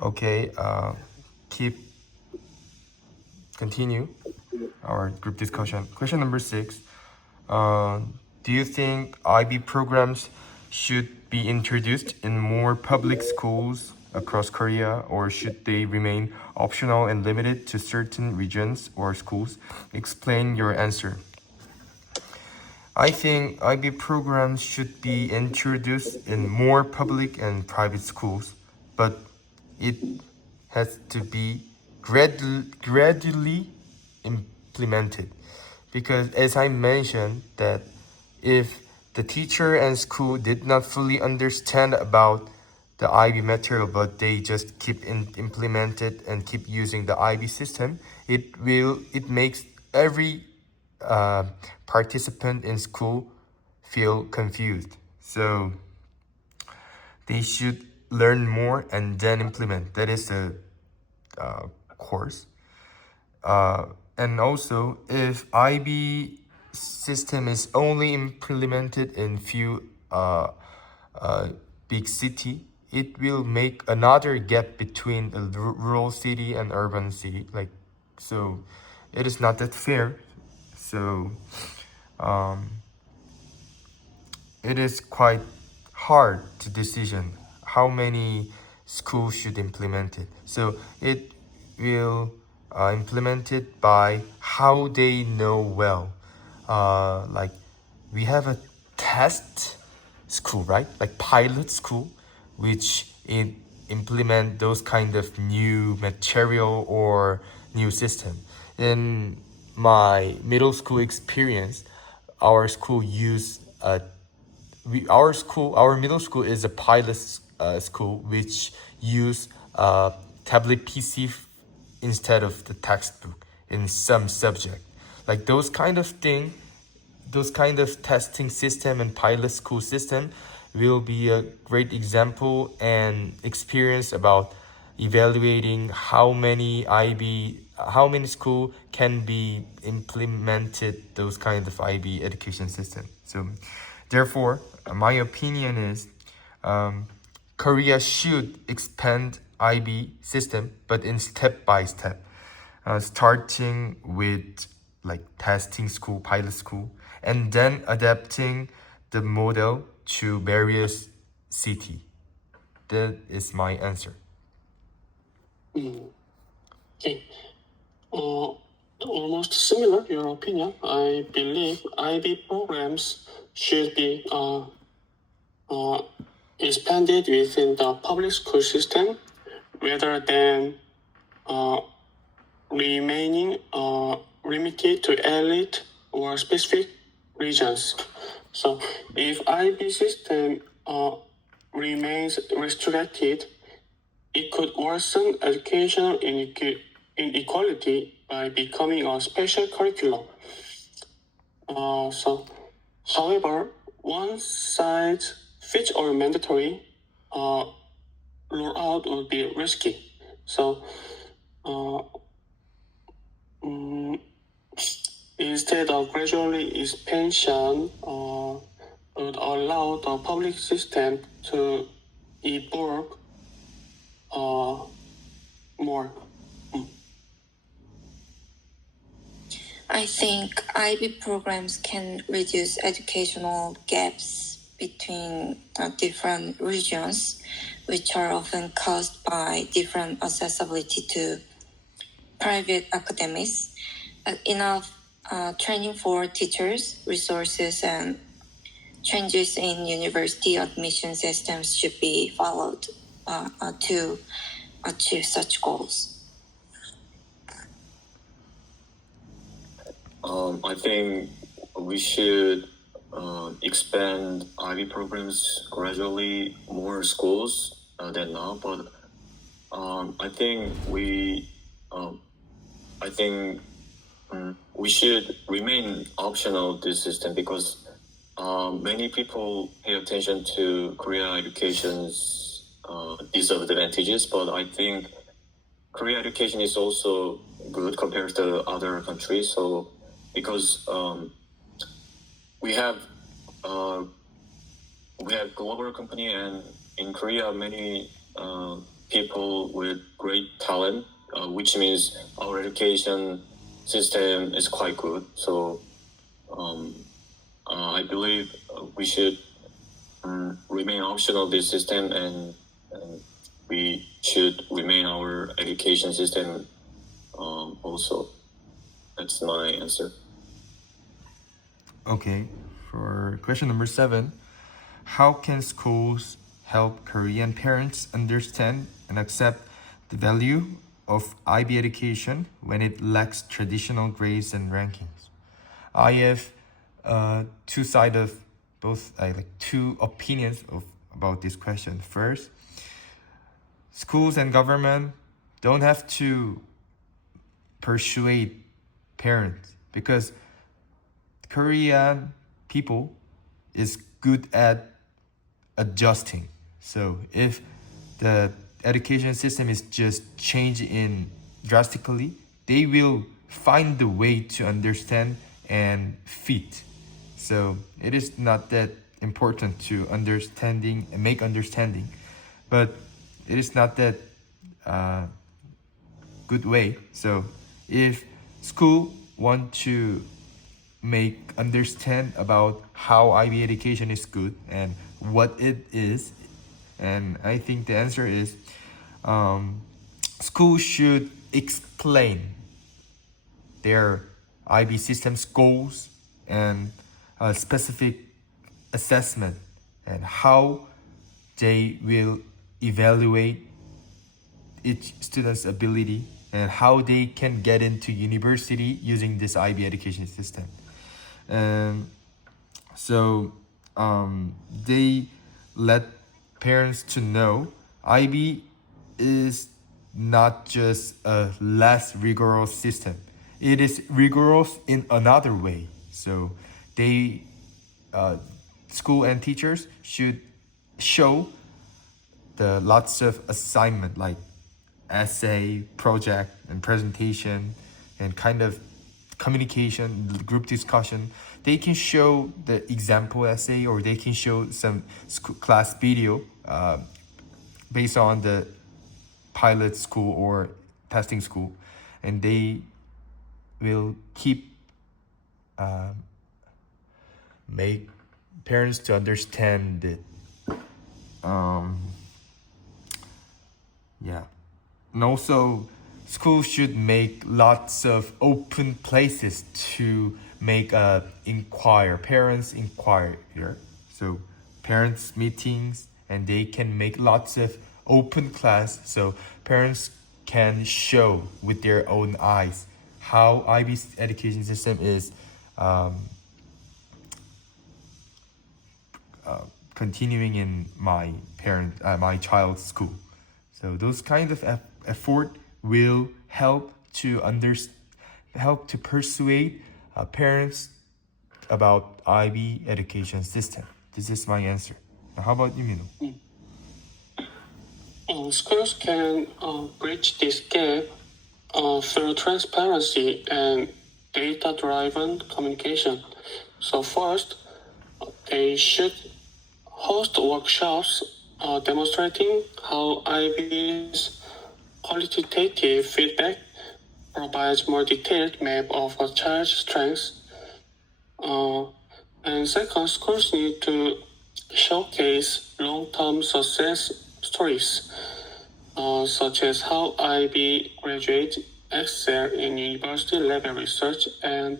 Okay, keep continue our group discussion. Question number 6. Uh, do you think IB programs should be introduced in more public schools across Korea, or should they remain optional and limited to certain regions or schools? Explain your answer. I think IB programs should be introduced in more public and private schools, but it has to be gradually implemented. Because as I mentioned that if the teacher and school did not fully understand about the IB material, but they just keep implement it and keep using the IB system, it makes every uh, participant in school feel confused. So they should learn more and then implement. That is the course. And also, if IB system is only implemented in few big city, it will make another gap between the rural city and urban city. Like, so it is not that fair. So it is quite hard to decision how many schools should implement it. So it will implement it by how they know well. Like we have a test school, right? Like pilot school, which implement those kind of new material or new system. In my middle school experience, our school used our middle school is a pilot school which use tablet PC instead of the textbook in some subject. Like those kind of testing system and pilot school system will be a great example and experience about evaluating how many school can be implemented those kind of IB education system. So therefore, my opinion is Korea should expand IB system, but in step by step, starting with like testing school, pilot school, and then adapting the model to various city. That is my answer. Okay. Almost similar your opinion. I believe IB programs should be expanded within the public school system rather than remaining limited to elite or specific regions. So if IB system remains restricted, it could worsen educational inequality by becoming a special curriculum. However, one size fits all mandatory rollout would be risky. So, instead of gradually expansion, would allow the public system to evolve more. I think IB programs can reduce educational gaps between different regions, which are often caused by different accessibility to private academics. Enough training for teachers, resources, and changes in university admission systems should be followed to achieve such goals. I think we should expand IB programs gradually, more schools than now. But I think we should remain optional this system because many people pay attention to Korea education's disadvantages, but I think Korea education is also good compared to other countries. So because we have global company, and in Korea many people with great talent, which means our education system is quite good. So I believe we should remain optional this system, and we should remain our education system also. That's my answer. Okay, for question number 7, how can schools help Korean parents understand and accept the value of IB education when it lacks traditional grades and rankings? I have two sides of both, two opinions about this question. First, schools and government don't have to persuade parents, because Korean people is good at adjusting. So if the education system is just changing drastically, they will find the way to understand and fit. So it is not that important to understanding and make understanding, but it is not that good way. So if school want to make understand about how IB education is good and what it is, and I think the answer is school should explain their IB system's goals and specific assessment and how they will evaluate each student's ability and how they can get into university using this IB education system. And so they let parents to know IB is not just a less rigorous system. It is rigorous in another way. So they, school and teachers should show the lots of assignment like essay, project, and presentation, and kind of communication, group discussion. They can show the example essay, or they can show some class video based on the pilot school or testing school, and they will keep make parents to understand it. Yeah. And also, schools should make lots of open places to make parents inquire. So parents meetings, and they can make lots of open class, so parents can show with their own eyes how IB's education system is continuing in my child's school. So those kind of effort will help to persuade parents about IB education system. This is my answer. Now, how about you, Minu? Schools can bridge this gap through transparency and data-driven communication. So first, they should host workshops demonstrating how IB's qualitative feedback provides more detailed map of a child's strengths. And second, schools need to showcase long-term success stories, such as how IB graduates excel in university-level research and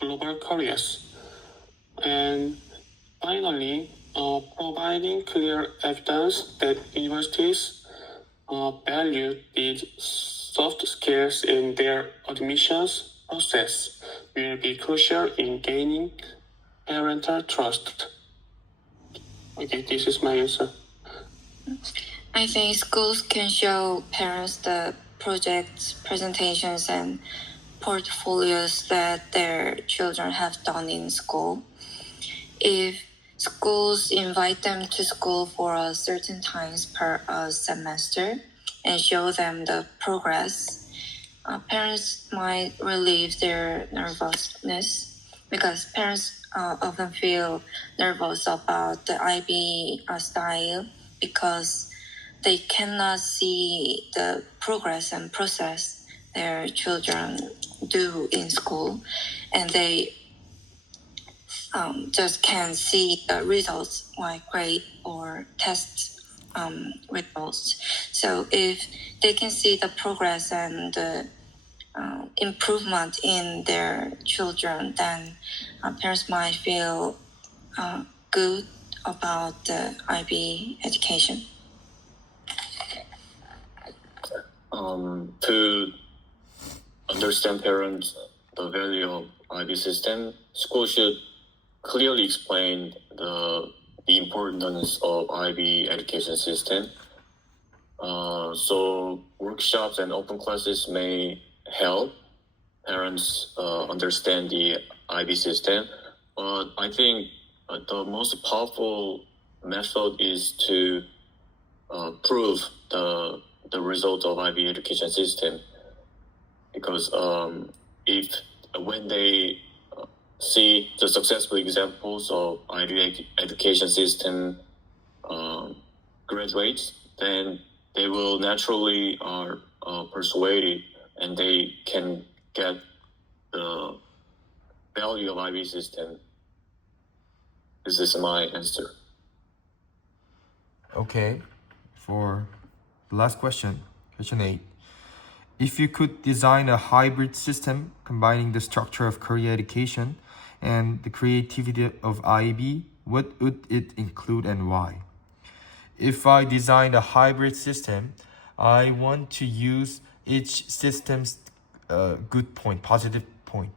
global careers. And finally, providing clear evidence that universities value these soft skills in their admissions process will be crucial in gaining parental trust. Okay, this is my answer. I think schools can show parents the projects, presentations, and portfolios that their children have done in school. If schools invite them to school for a certain times per semester and show them the progress, parents might relieve their nervousness, because parents often feel nervous about the IB style because they cannot see the progress and process their children do in school, and they just can see the results like grade or test results. So if they can see the progress and the improvement in their children, then parents might feel good about the IB education. To understand parents the value of IB system, school should clearly explain the importance of IB education system. So workshops and open classes may help parents understand the IB system, but I think the most powerful method is to prove the result of IB education system, because if when they see the successful examples of IB education system graduates, then they will naturally are persuaded and they can get the value of IB system. This is my answer. Okay, for the last question, question 8. If you could design a hybrid system combining the structure of Korea education and the creativity of IB, what would it include and why? If I design a hybrid system, I want to use each system's good point, positive point.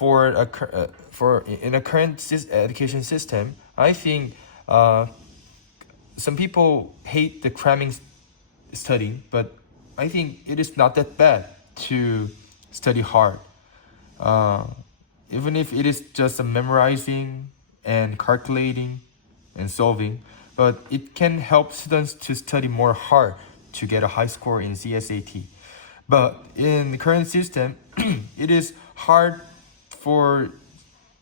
In a current education system, I think some people hate the cramming study, but I think it is not that bad to study hard. Even if it is just memorizing and calculating and solving, but it can help students to study more hard to get a high score in CSAT. But in the current system, it is hard for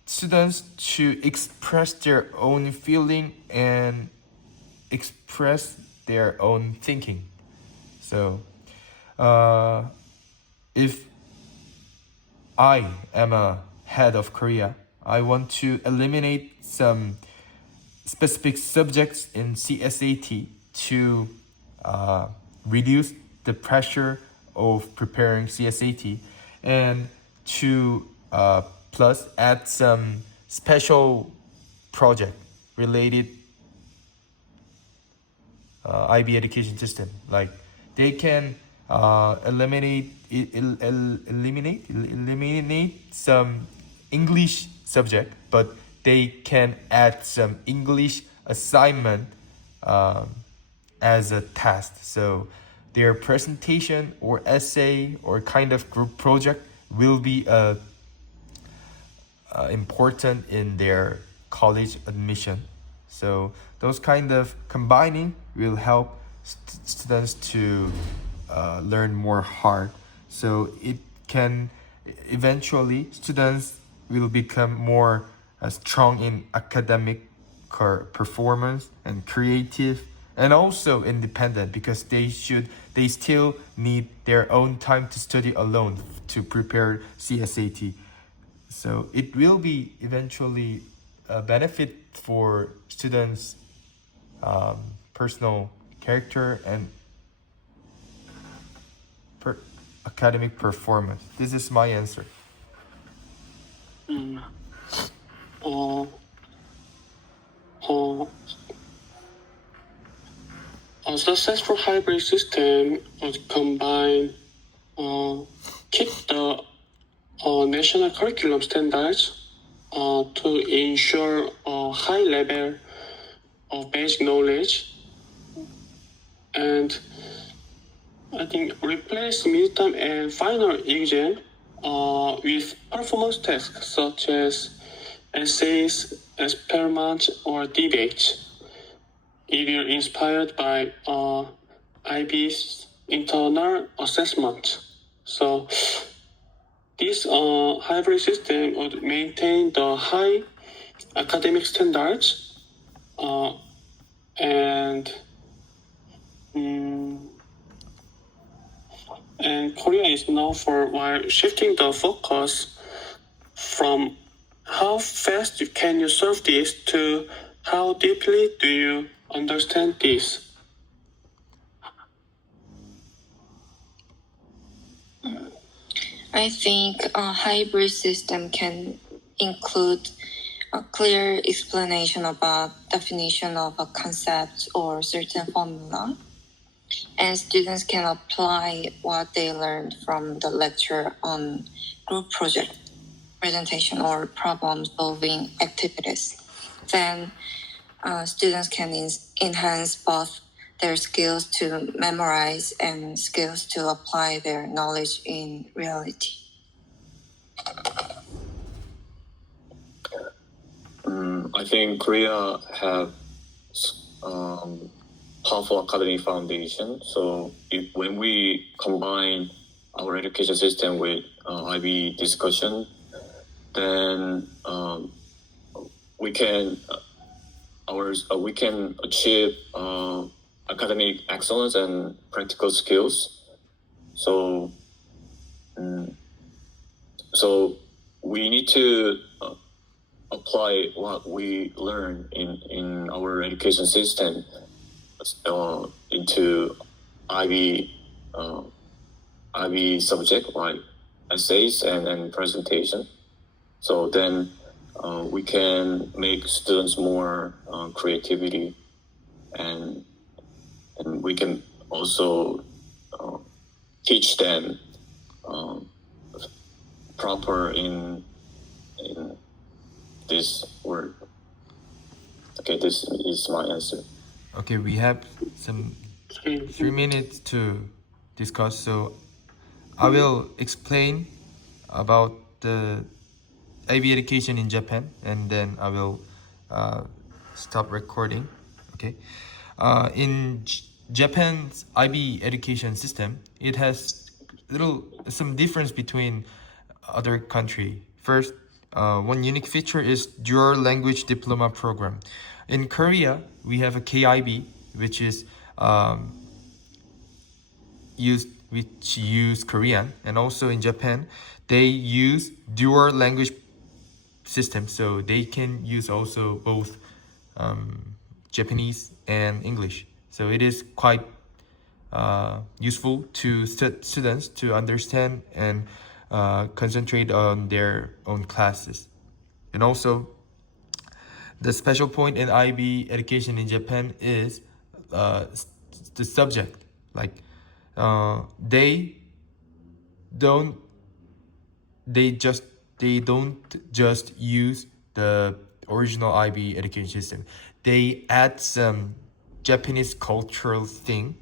students to express their own feeling and express their own thinking. So, if I am a head of Korea, I want to eliminate some specific subjects in CSAT to reduce the pressure of preparing CSAT, and to plus add some special project related IB education system. Like they can eliminate some English subject, but they can add some English assignment as a task. So their presentation or essay or kind of group project will be important in their college admission. So those kind of combining will help students to learn more hard. So it can eventually students will become more strong in academic performance and creative and also independent, because they still need their own time to study alone to prepare CSAT. So it will be eventually a benefit for students' personal character and academic performance. This is my answer. A successful hybrid system would combine, keep the national curriculum standards to ensure a high level of basic knowledge, and I think replace midterm and final exam with performance tasks such as essays, experiments, or debates, either inspired by IB's internal assessment. So this hybrid system would maintain the high academic standards and And Korea is known for while shifting the focus from how fast can you solve this to how deeply do you understand this. I think a hybrid system can include a clear explanation about definition of a concept or certain formula, and students can apply what they learned from the lecture on group project, presentation, or problem-solving activities. Then students can enhance both their skills to memorize and skills to apply their knowledge in reality. I think Korea have powerful academic foundation. So when we combine our education system with IB discussion, then we can achieve academic excellence and practical skills. So we need to apply what we learn in our education system into IB subject like essays and presentation. So then we can make students more creativity, and we can also teach them proper in this word. Okay, this is my answer. Okay, we have some 3 minutes to discuss, so I will explain about the IB education in Japan, and then I will stop recording. Okay, in Japan's IB education system, it has some difference between other country. First, one unique feature is dual language diploma program. In Korea, we have a KIB, which is which use Korean, and also in Japan, they use dual language system, so they can use also both Japanese and English. So it is quite useful to students to understand and concentrate on their own classes. And also, the special point in IB education in Japan is the subject. Like they don't just use the original IB education system. They add some Japanese cultural thing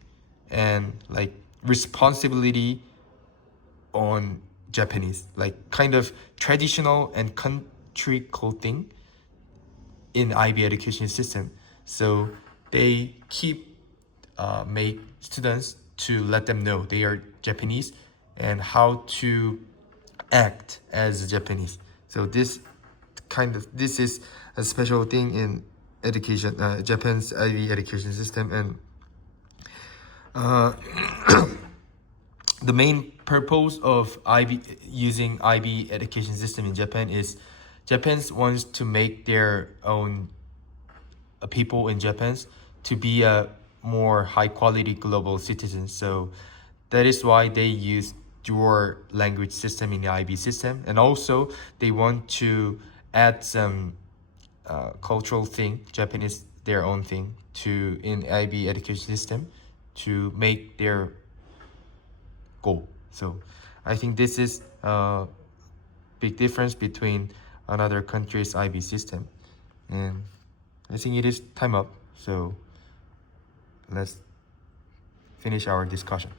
and like responsibility on Japanese, like kind of traditional and country clothing in IB education system. So they keep make students to let them know they are Japanese and how to act as Japanese. So this is a special thing in education, Japan's IB education system. And the main purpose of using IB education system in Japan is Japan wants to make their own people in Japan to be a more high quality global citizen. So that is why they use dual language system in the IB system. And also they want to add some cultural thing, Japanese their own thing, to in IB education system to make their goal. So I think this is a big difference between another country's IB system. And I think it is time up. So let's finish our discussion.